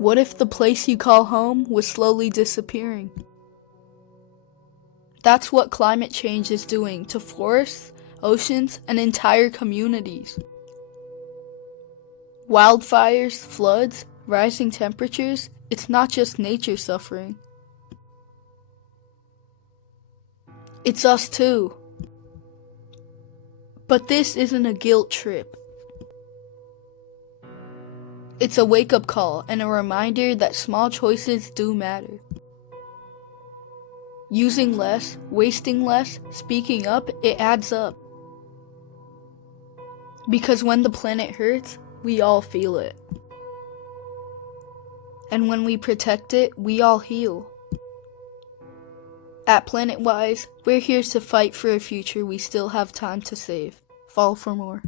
What if the place you call home was slowly disappearing? That's what climate change is doing to forests, oceans, and entire communities. Wildfires, floods, rising temperatures, it's not just nature suffering. It's us too. But this isn't a guilt trip. It's a wake-up call and a reminder that small choices do matter. Using less, wasting less, speaking up, it adds up. Because when the planet hurts, we all feel it. And when we protect it, we all heal. At PlanetWise, we're here to fight for a future we still have time to save. Fall for more.